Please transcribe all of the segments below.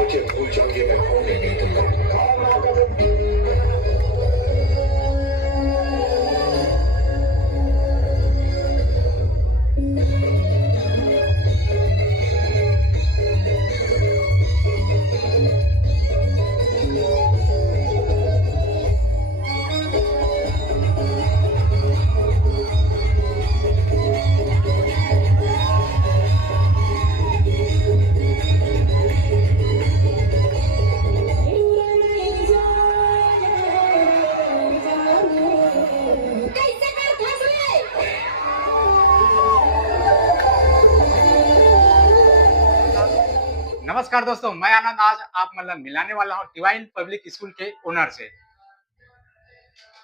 मुझे भूल जाओगे, मैं होने नहीं दूंगा। नमस्कार दोस्तों, मैं आनंद आज आप मतलब मिलाने वाला हूँ डिवाइन पब्लिक स्कूल के ओनर से।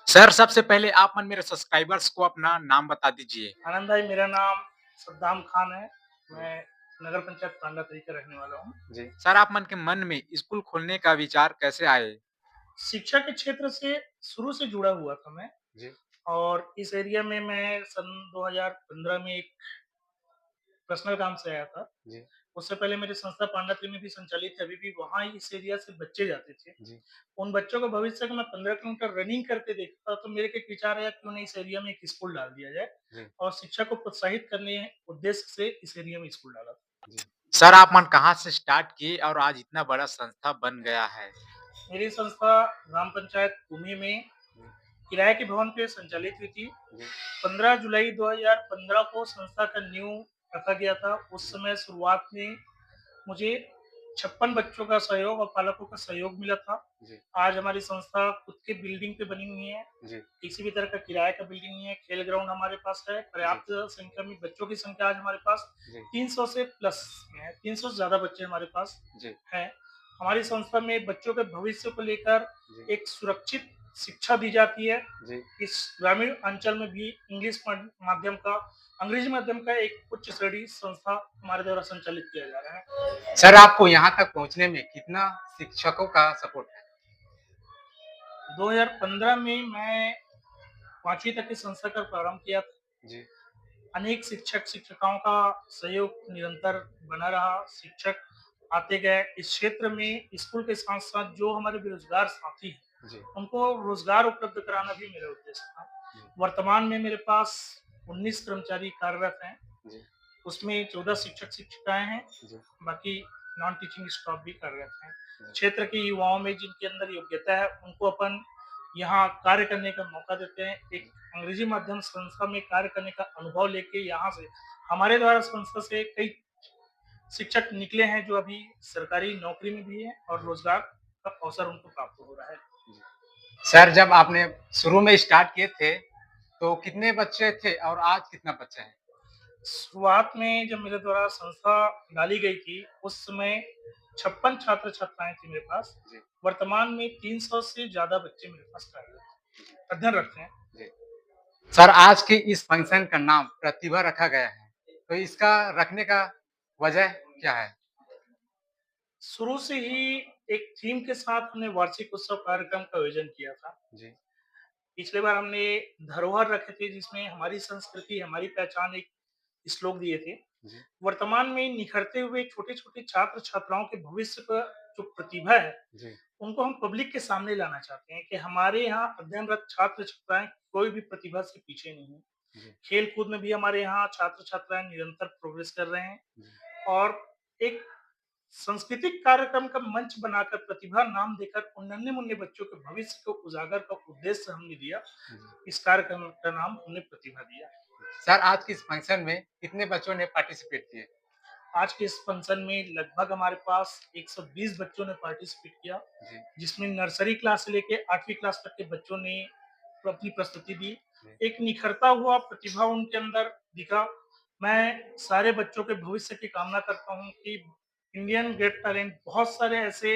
सर, सबसे पहले आप मन मेरे सब्सक्राइबर्स को अपना नाम बता दीजिए। आनंद भाई, मेरा नाम सद्दाम खान है। मैं नगर पंचायत पांडातरी का रहने वाला हूँ। जी सर, आप मन के मन में स्कूल खोलने का विचार कैसे आए? शिक्षा के क्षेत्र से शुरू से जुड़ा हुआ था मैं। जी और इस एरिया में मैं सन 2015 में एक पर्सनल काम से आया था। जी उससे पहले मेरी संस्था पांडातरी में भी संचालित है, अभी भी वहाँ इस एरिया से बच्चे जाते थे। जी उन बच्चों को भविष्य को मैं 15 किलोमीटर रनिंग करते देखता, तो मेरे को एक विचार आया, क्यों नहीं इस एरिया में एक स्कूल डाल दिया जाए। जी और शिक्षा को प्रोत्साहित करने उद्देश्य से इस एरिया में स्कूल डाला था। जी सर, आप मन कहाँ से स्टार्ट किए और आज इतना बड़ा संस्था बन गया है? मेरी संस्था ग्राम पंचायत कुमी में किराए के भवन पे संचालित हुई थी। 15 जुलाई 2015 को संस्था का नींव रखा गया था। उस समय शुरुआत में मुझे 56 बच्चों का सहयोग और पालकों का सहयोग मिला था। आज हमारी संस्था खुद के बिल्डिंग पे बनी हुई है। किसी भी तरह का किराए का बिल्डिंग नहीं है। खेल ग्राउंड हमारे पास है। पर्याप्त संख्या में बच्चों की संख्या आज हमारे पास 300 से प्लस है। 300 से ज्यादा बच्चे हमारे पास हैं। हमारी संस्था में बच्चों के भविष्य को लेकर एक सुरक्षित शिक्षा दी जाती है। इस ग्रामीण अंचल में भी अंग्रेजी माध्यम का एक उच्च श्रेणी संस्था हमारे द्वारा संचालित किया जा रहा है। सर, आपको यहाँ तक पहुँचने में कितना शिक्षकों का सपोर्ट है? 2015 में मैं 5वीं तक की संस्था का प्रारंभ किया था। अनेक शिक्षक शिक्षिकाओं का सहयोग निरंतर बना रहा। शिक्षक आते गए। इस क्षेत्र में स्कूल के साथ साथ जो हमारे बेरोजगार साथी हैं, उनको रोजगार उपलब्ध कराना भी मेरा उद्देश्य था। वर्तमान में मेरे पास 19 कर्मचारी कार्यरत हैं। उसमें 14 शिक्षक शिक्षिकाएं हैं। बाकी नॉन टीचिंग स्टाफ भी कार्यरत हैं। क्षेत्र के युवाओं में जिनके अंदर योग्यता है, उनको अपन यहाँ कार्य करने का मौका देते हैं। एक अंग्रेजी माध्यम संस्था में कार्य करने का अनुभव लेके यहाँ से हमारे द्वारा संस्था से कई शिक्षक निकले हैं, जो अभी सरकारी नौकरी में भी हैं और रोजगार का अवसर उनको प्राप्त हो रहा है। सर, जब आपने शुरू में स्टार्ट किए थे तो कितने बच्चे थे और आज कितना बच्चे हैं? शुरुआत में जब मेरे द्वारा संस्था डाली गई थी, उस समय 56 छात्र छात्राएं थी मेरे पास। वर्तमान में 300 से ज्यादा बच्चे मेरे पास अध्ययन रखते हैं। सर, आज के इस फंक्शन का नाम प्रतिभा रखा गया है, तो इसका रखने का वजह क्या है? शुरू से ही एक थीम के साथ हमने वार्षिक उत्सव कार्यक्रम का आयोजन किया था। पिछले बार हमने धरोहर रखे थे, जिसमें हमारी संस्कृति, हमारी पहचान एक श्लोक दिए थे। वर्तमान में निखरते हुए छोटे-छोटे छात्र छात्राओं के भविष्य का जो प्रतिभा है, उनको हम पब्लिक के सामने लाना चाहते हैं कि हमारे यहाँ अध्ययनरत छात्र छात्राएं कोई भी प्रतिभा से पीछे नहीं है। खेल कूद में भी हमारे यहाँ छात्र छात्राएं निरंतर प्रोग्रेस कर रहे हैं। और एक सांस्कृतिक कार्यक्रम का मंच बनाकर प्रतिभा नाम देकर उन नन्हे मुन्ने बच्चों के भविष्य को उजागर का उद्देश्य हमने दिया। इस कार्यक्रम का नाम हमने प्रतिभा दिया। सर, आज के इस फंक्शन में कितने बच्चों ने पार्टिसिपेट किए? आज के इस फंक्शन में लगभग हमारे पास 120 बच्चों ने पार्टिसिपेट किया, जिसमें नर्सरी क्लास से लेके 8वीं क्लास तक के बच्चों ने अपनी प्रस्तुति दी। एक निखरता हुआ प्रतिभा उनके अंदर दिखा। मैं सारे बच्चों के भविष्य की कामना करता हूँ कि इंडियन गेट टैलेंट बहुत सारे ऐसे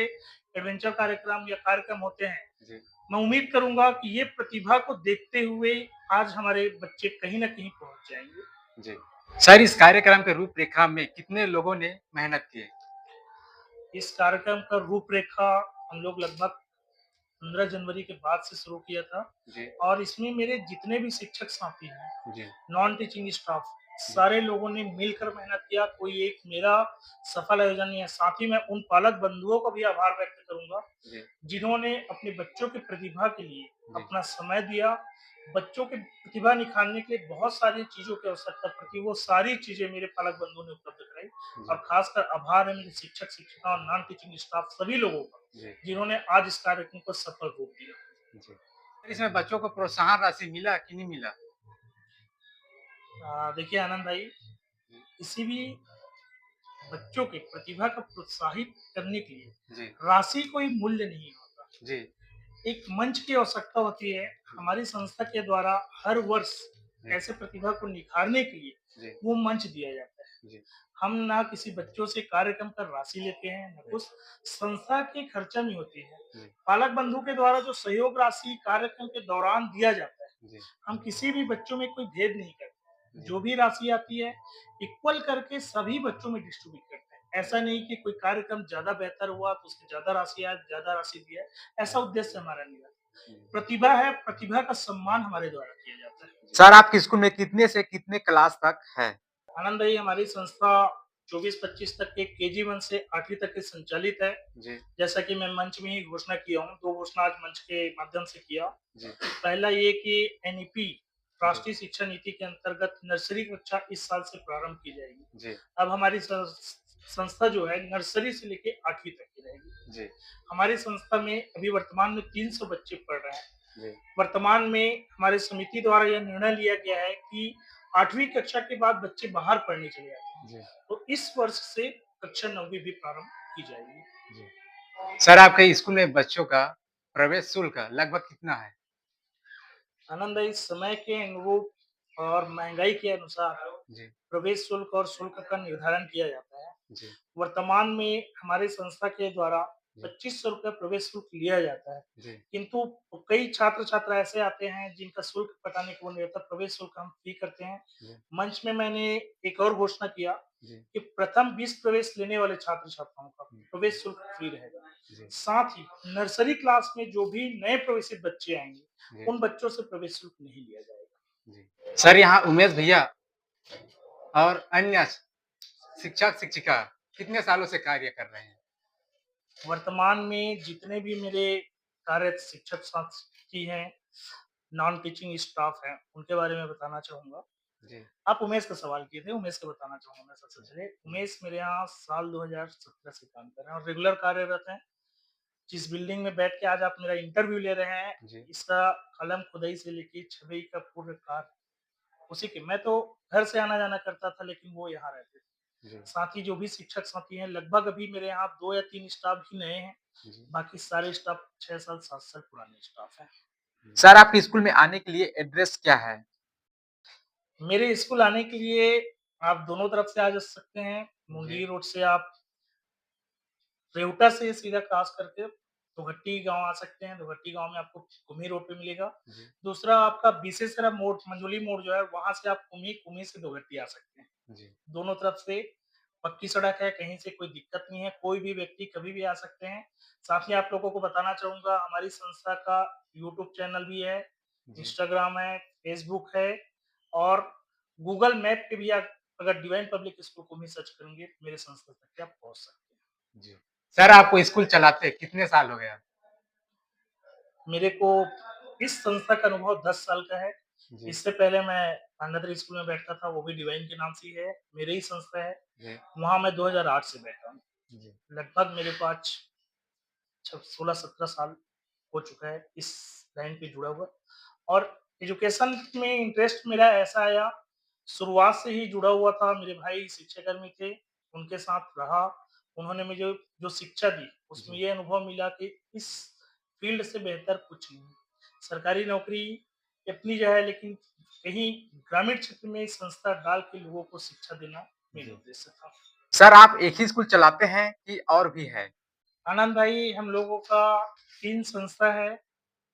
एडवेंचर कार्यक्रम या कार्यक्रम होते हैं। मैं उम्मीद करूंगा कि ये प्रतिभा को देखते हुए आज हमारे बच्चे कहीं ना कहीं पहुंच जाएंगे। सर, इस कार्यक्रम के रूपरेखा में कितने लोगों ने मेहनत की है? इस कार्यक्रम का रूपरेखा हम लोग लगभग 15 जनवरी के बाद से शुरू किया था। और इसमें मेरे जितने भी शिक्षक साथी हैं, नॉन टीचिंग स्टाफ, सारे लोगों ने मिलकर मेहनत किया, कोई एक मेरा सफल आयोजन नहीं है। साथ ही मैं उन पालक बंधुओं का भी आभार व्यक्त करूँगा, जी, जिन्होंने अपने बच्चों की प्रतिभा के लिए जी, अपना समय दिया। बच्चों की प्रतिभा निखारने के लिए बहुत सारी चीज़ों की आवश्यकता पड़ती है, वो सारी चीज़ें मेरे पालक बंधुओं ने उपलब्ध कराई। जी, और खासकर आभार है मेरे शिक्षक-शिक्षिका और नॉन टीचिंग स्टाफ सभी लोगों का, जी, जिन्होंने आज इस कार्यक्रम को सफल रूप दिया। जी। सर इसमें बच्चों को प्रोत्साहन राशि मिला कि नहीं मिला? देखिए आनंद भाई, किसी भी बच्चों की प्रतिभा को प्रोत्साहित करने के लिए जी, राशि कोई मूल्य नहीं होता। जी, एक मंच की आवश्यकता होती है। हमारी संस्था के द्वारा हर वर्ष जी, ऐसे प्रतिभा को निखारने के लिए जी, वो मंच दिया जाता है। जी, हम ना किसी बच्चों से कार्यक्रम पर राशि लेते हैं, ना जी, कुछ संस्था की खर्चा नहीं होती है। जी, पालक बंधु के द्वारा जो सहयोग राशि कार्यक्रम के दौरान दिया जाता है, जी, हम किसी भी बच्चों में कोई भेद नहीं करते। जी, जो भी राशि आती है, इक्वल करके सभी बच्चों में डिस्ट्रीब्यूट करते हैं। ऐसा नहीं कि कोई कार्यक्रम ज़्यादा बेहतर हुआ तो उसकी ज़्यादा राशि आए, ज़्यादा राशि दी है, ऐसा उद्देश्य हमारा नहीं है। जी। प्रतिभा है, प्रतिभा का सम्मान हमारे द्वारा किया जाता है। सर आपके स्कूल में कितने से कितने क्लास तक है? आनंद रही हमारी संस्था 24-25 तक के केजी 1 से 8वीं तक की संचालित है। जी, जैसा कि मैं मंच में ही घोषणा किया हूँ, 2 घोषणा आज मंच के माध्यम से किया। जी, पहला ये कि एनईपी जी, राष्ट्रीय शिक्षा नीति के अंतर्गत नर्सरी कक्षा इस साल से प्रारंभ की जाएगी। जी, अब हमारी संस्था जो है नर्सरी से लेके 8वीं तक की रहेगी। जी, हमारी संस्था में अभी वर्तमान में 300 बच्चे पढ़ रहे हैं। जी, वर्तमान में हमारी समिति द्वारा यह निर्णय लिया गया है कि 8वीं कक्षा के बाद बच्चे बाहर पढ़ने चले जाते हैं। जी, तो इस वर्ष से कक्षा 9वीं भी प्रारंभ की जाएगी। जी। सर आपके स्कूल में बच्चों का प्रवेश शुल्क लगभग कितना है? आनंद इस समय के अनुरूप और महंगाई के अनुसार जी, प्रवेश शुल्क और शुल्क का निर्धारण किया जाता है। जी, वर्तमान में हमारी संस्था के द्वारा जी, 2500 रुपये प्रवेश शुल्क लिया जाता है। जी, किंतु कई छात्र-छात्रा ऐसे आते हैं जिनका शुल्क पटाने को नहीं रहता, प्रवेश शुल्क हम फ्री करते हैं। जी, मंच में मैंने एक और घोषणा किया जी, कि प्रथम 20 प्रवेश लेने वाले छात्र-छात्राओं का हुँ, प्रवेश शुल्क फ्री रहेगा। जी, साथ ही नर्सरी क्लास में जो भी नए प्रवेशित बच्चे आएँगे, जी, उन बच्चों से प्रवेश शुल्क नहीं लिया जाएगा। जी। सर यहाँ उमेश भैया और अन्य शिक्षक-शिक्षिका कितने सालों से कार्य कर रहे हैं? वर्तमान में जितने भी मेरे कार्यरत शिक्षक साथी हैं, नॉन टीचिंग स्टाफ हैं, उनके बारे में बताना चाहूँगा। जी, आप उमेश का सवाल किए थे, उमेश का बताना चाहूँगा मैं सबसे पहले। जी, उमेश मेरे यहाँ साल 2017 से काम कर रहे हैं और रेगुलर कार्यरत हैं। जिस बिल्डिंग में बैठ के आज आप मेरा इंटरव्यू ले रहे हैं, जी, इसका कलम खुदाई से लेके छवि का पूर्ण कार्य उसी के। मैं तो घर से आना-जाना करता था, लेकिन वो यहाँ रहते थे। जी, साथ ही जो भी शिक्षक साथी हैं, लगभग अभी मेरे यहाँ 2 या 3 स्टाफ ही नए हैं। जी। बाकी सारे स्टाफ 6 साल, 7 साल पुराने स्टाफ हैं। सर आपके स्कूल में आने के लिए एड्रेस क्या है? मेरे स्कूल आने के लिए आप दोनों तरफ से आ जा सकते हैं। जी, मुंगेर रोड से आप रेवटा से सीधा क्रॉस करके दोघट्टी गाँव आ सकते हैं। दोघट्टी गाँव में आपको कुम्ही रोड पे मिलेगा। जी, दूसरा आपका बीसेसरा मोड़, मंझोली मोड़ जो है, वहाँ से आप कुम्ही, कुम्ही से दोघट्टी आ सकते हैं। जी, दोनों तरफ से पक्की सड़क है, कहीं से कोई दिक्कत नहीं है, कोई भी व्यक्ति कभी भी आ सकते हैं। साथ ही आप लोगों को बताना चाहूँगा, हमारी संस्था का यूट्यूब चैनल भी है, जी, इंस्टाग्राम है, फेसबुक है और गूगल मैप पे भी आप अगर डिवाइन पब्लिक स्कूल को भी सर्च करेंगे, मेरे संस्था तक आप पहुँच सकते हैं। जी। सर आपको स्कूल चलाते कितने साल हो गया? मेरे को इस संस्था का अनुभव 10 साल का है। जी, इससे पहले मैं पांडात्री स्कूल में बैठता था, वो भी डिवाइन के नाम से ही है, मेरी ही संस्था है। जी, वहाँ मैं 2008 से बैठा हूँ। जी, लगभग मेरे को आज 16-17 साल हो चुका है इस लाइन पे जुड़ा हुआ। और एजुकेशन में इंटरेस्ट मेरा ऐसा आया, शुरुआत से ही जुड़ा हुआ था। मेरे भाई शिक्षाकर्मी थे, उनके साथ रहा। उन्होंने मुझे जो शिक्षा दी, उसमें जी, ये अनुभव मिला कि इस फील्ड से बेहतर कुछ नहीं है। सरकारी नौकरी अपनी जगह है, लेकिन कहीं ग्रामीण क्षेत्र में संस्था डाल के लोगों को शिक्षा देना मेरा जी। उद्देश्य था। सर आप एक ही स्कूल चलाते हैं कि और भी है? आनंद भाई, हम लोगों का 3 संस्था है।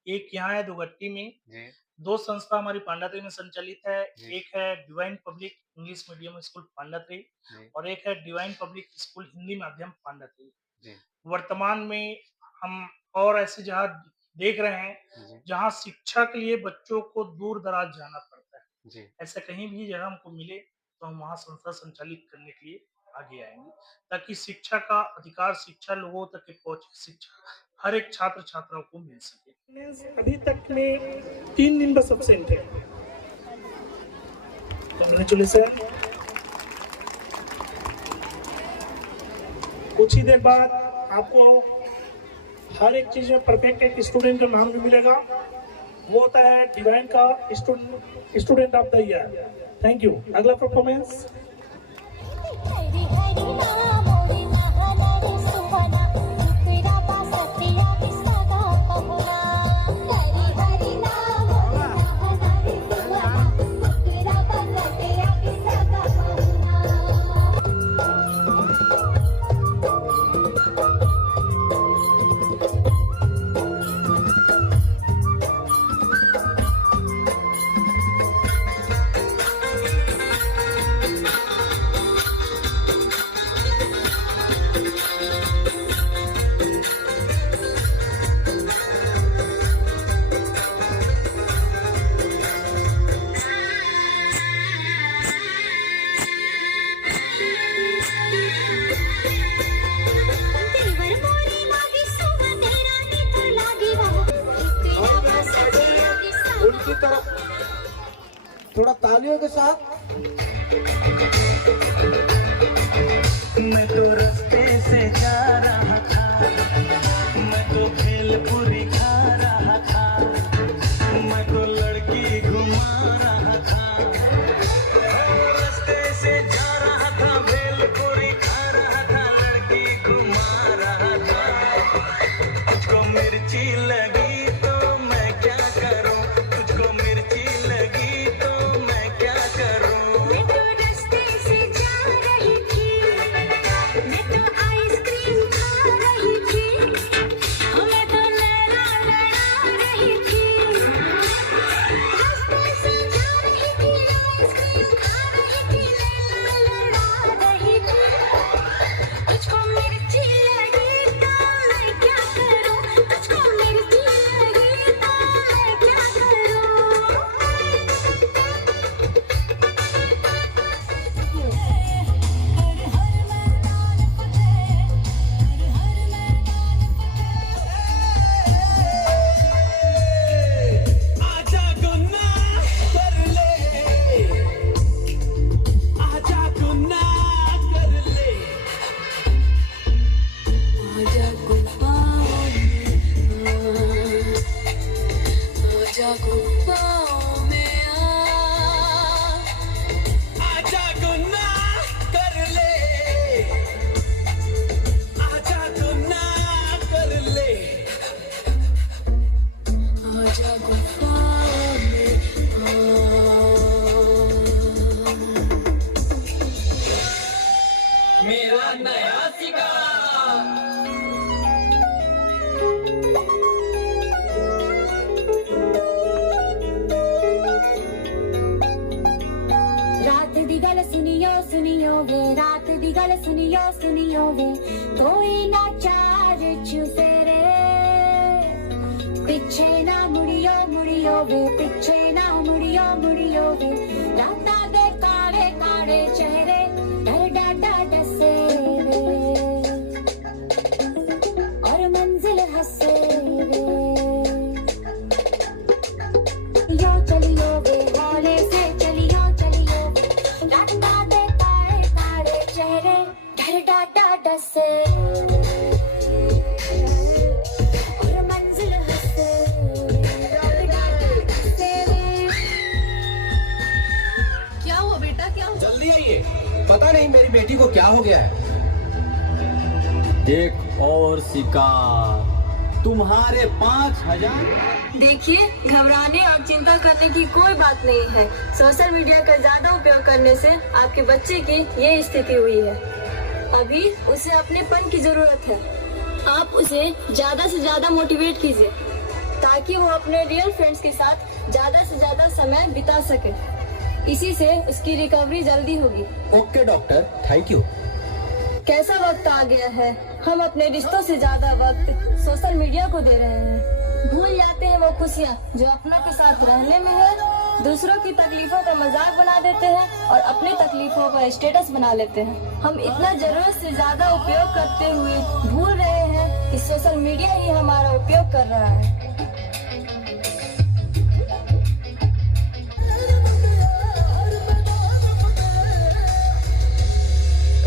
एक यहाँ है दुगट्टी में, जी, 2 संस्था हमारी पांडात्री में संचालित है। जी, एक है divine public English medium school पांडात्री जी, और एक है डिवाइन पब्लिक स्कूल हिंदी माध्यम पांडात्री। जी, वर्तमान में हम और ऐसी जगह देख रहे हैं, जी, जहाँ शिक्षा के लिए बच्चों को दूर-दराज जाना पड़ता है। जी, ऐसा कहीं भी जगह हमको मिले, तो हम वहाँ संस्था संचालित करने के लिए आगे आएंगे, ताकि शिक्षा का अधिकार, शिक्षा लोगों तक पहुंचे, शिक्षा हर एक छात्र छात्राओं को मिल सके। अभी तक में 3 दिन बस एब्सेंट है। कांग्रेचुलेशन। कुछ ही देर बाद आपको हर एक चीज में परफेक्ट एक स्टूडेंट का नाम भी मिलेगा, वो होता है डिवाइन का student of the year. Thank you. अगला परफॉर्मेंस। उनकी तरफ थोड़ा तालियों के साथ। मैं तो रास्ते से जा रहा था, मैं तो भेलपुरी खा रहा था, मैं तो लड़की घुमा रहा था। रास्ते से जा रहा था, भेलपुरी खा रहा था, लड़की घुमा रहा था। तुझको मिर्ची लगी तो मैं क्या करूं, तुझको मिर्ची लगी तो मैं क्या करूं। मैं तो रास्ते से जा रही थी, मैं तो आइसक्रीम खा रही थी, मैं तो लड़ा रही थी। रास्ते से जा रही थी, आइसक्रीम खा रही थी, लड़ा रही थी। तुझको मिर्ची लगी तो मैं क्या करूं, तुझको मिर्ची लगी तो मैं क्या करूं। आजा गुनाह कर ले, आजा गुनाह कर ले। आजा गुफाओं में आजा गुफाओं में आजा गुनाह कर ले, आजा गुनाह कर ले। आजा गुफाओं में मेरा नया शिकार। रात दी गल सुनियो सुनियो वे, रात दी गल सुनियो सुनियो वे, कोई ना चार चुफेरे, पिछे ना मुड़ियो मुड़ियो वे, पिछे ना मुड़ियो मुड़ियो वे। राता दे काले काले चेहरे, डर डाटा डसे वे, और मंजिल हंसे वे। यो चलियो वे, हौले से चलियो चलियो वे, राता दे काले काले चेहरे, डर डाटा डसे और मंजिल हंसे, डर डाटा डसे वे। क्या हुआ बेटा, क्या हुआ? जल्दी आइए, पता नहीं मेरी बेटी को क्या हो गया है। एक और शिकार, तुम्हारे 5000। देखिए, घबराने और चिंता करने की कोई बात नहीं है। सोशल मीडिया का ज्यादा उपयोग करने से आपके बच्चे की ये स्थिति हुई है। अभी उसे अपनेपन की जरूरत है। आप उसे ज्यादा से ज्यादा मोटिवेट कीजिए, ताकि वो अपने रियल फ्रेंड्स के साथ ज्यादा से ज्यादा समय बिता सके। इसी से उसकी रिकवरी जल्दी होगी। Okay doctor, thank you. कैसा वक्त आ गया है, हम अपने रिश्तों से ज्यादा वक्त सोशल मीडिया को दे रहे हैं। भूल जाते हैं वो खुशियाँ जो अपनों के साथ रहने में है दूसरों की तकलीफों का मजाक बना देते हैं और अपनी तकलीफों का स्टेटस बना लेते हैं। हम इतना जरूरत से ज्यादा उपयोग करते हुए भूल रहे हैं कि सोशल मीडिया ही हमारा उपयोग कर रहा है।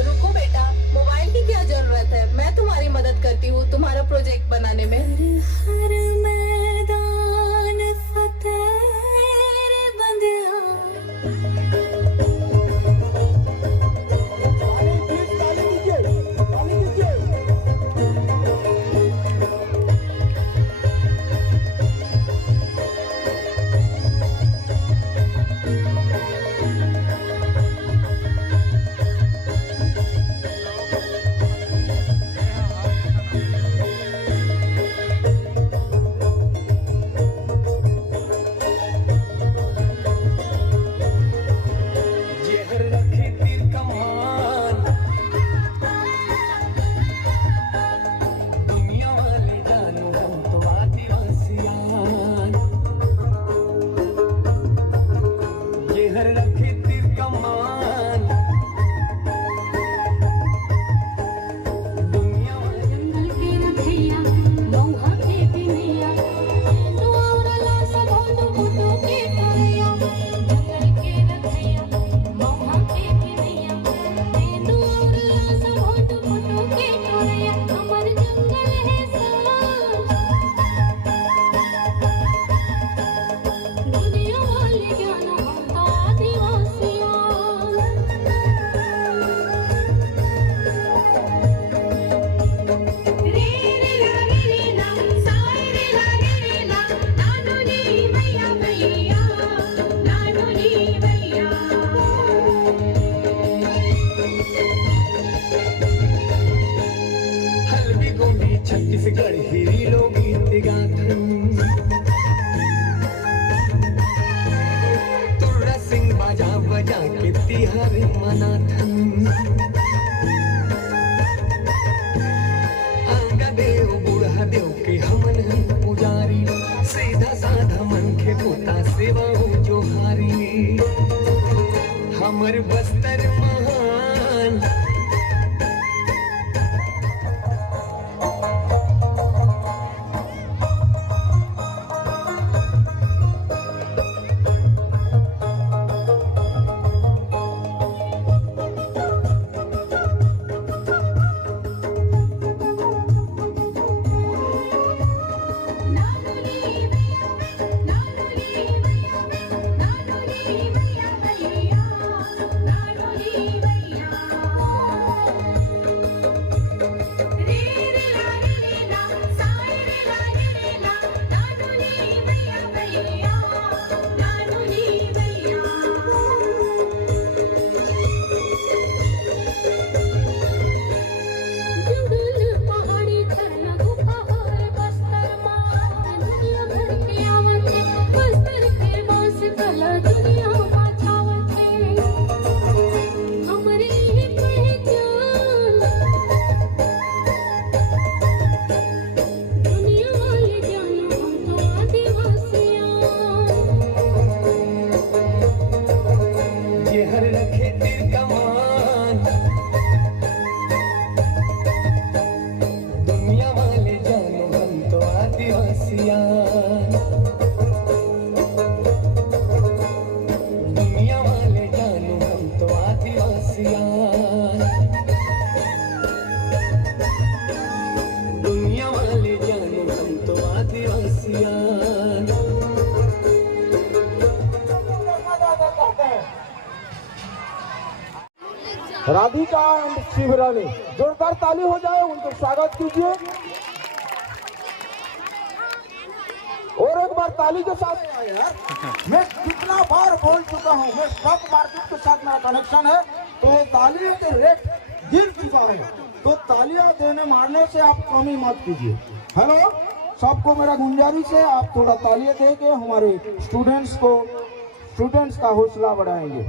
रुको बेटा, मोबाइल की क्या जरूरत है, मैं तुम्हारी मदद करती हूँ तुम्हारा प्रोजेक्ट बनाने में। हर मैदान फतेह बंदिया जेहर रखे तीर कमान, दुनिया वाले जानो हम तो आदिवासियान। जेहर रखे तीर कमान, दुनिया वाले जंगल के रखैया मौहा के पिनिया दुआवरला सब होतो मोटो के तोरिया। जंगल के रखैया मौहा के पिनिया दुआवरला सब होतो मोटो के तोरिया। हमर जंगल है दुनिया वाले ज्ञान हम तो आदिवासियों। रे रे ला रे रे ला साई रे ला रे रे ला नानुनी मैया मैया नानुनी मैया। हल्दी गोंडी छत्तीसगढ़ हिरी लोग गीत गाथन। तुर्रा सिंह बाजा बजा के तिहार मनाथन। आगा देव बूढ़ा देव के हमन हन पुजारी, सीधा साधा मन के पोता सेवाओ जोहारी। हमर बस्तर महान नानुनी मैया नानुनी मैया नानुनी मैया मैया नानुनी मैया। रे रे ला रे रे ला साई रे ला रे रे ला नानुनी मैया मैया नानुनी मैया। जुड़ल पहाड़ी झरना गुफा है बस्तर माँ दुनिया भर के आवत है बस्तर के बास कला दुनिया बाछावत है। हमरे ही पहचान दुनिया वाले जानो हम तो आदिवासियों। जेहर रखे तीर कमान, दुनिया वाले जानो हम तो आदिवासियान। दुनिया वाले जानो हम तो आदिवासियान। दुनिया वाले जानो हम तो आदिवासियान। राधिका एंड शिवरानी, जोरदार ताली हो जाए, उनको स्वागत कीजिए। और एक बार ताली के साथ यार, मैं कितना बार बोल चुका हूँ, मैं स्टॉक मार्केट के साथ मेरा कनेक्शन है, तो तालियों के रेट गिर चुका है, तो तालियां देने मारने से आप कमी मत कीजिए। हेलो, सबको मेरा गुंजारिश है, आप थोड़ा तालियां दे के हमारे स्टूडेंट्स का हौसला बढ़ाएंगे।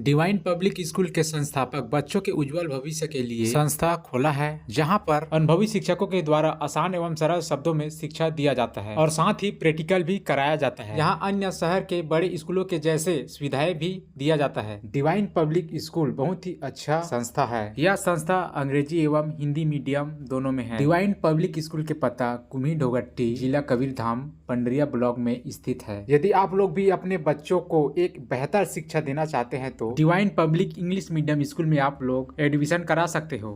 डिवाइन पब्लिक स्कूल के संस्थापक बच्चों के उज्जवल भविष्य के लिए संस्था खोला है, जहां पर अनुभवी शिक्षकों के द्वारा आसान एवं सरल शब्दों में शिक्षा दिया जाता है और साथ ही प्रैक्टिकल भी कराया जाता है। यहां अन्य शहर के बड़े स्कूलों के जैसे सुविधाएं भी दिया जाता है। डिवाइन पब्लिक स्कूल बहुत ही अच्छा संस्था है। यह संस्था अंग्रेजी एवं हिंदी मीडियम दोनों में है। डिवाइन पब्लिक स्कूल के पता कुम्ही ढोगट्टी, जिला कबीरधाम, पंडरिया ब्लॉक में स्थित है। यदि आप लोग भी अपने बच्चों को एक बेहतर शिक्षा देना चाहते हैं तो divine public English medium school में आप लोग एडमिशन करा सकते हो।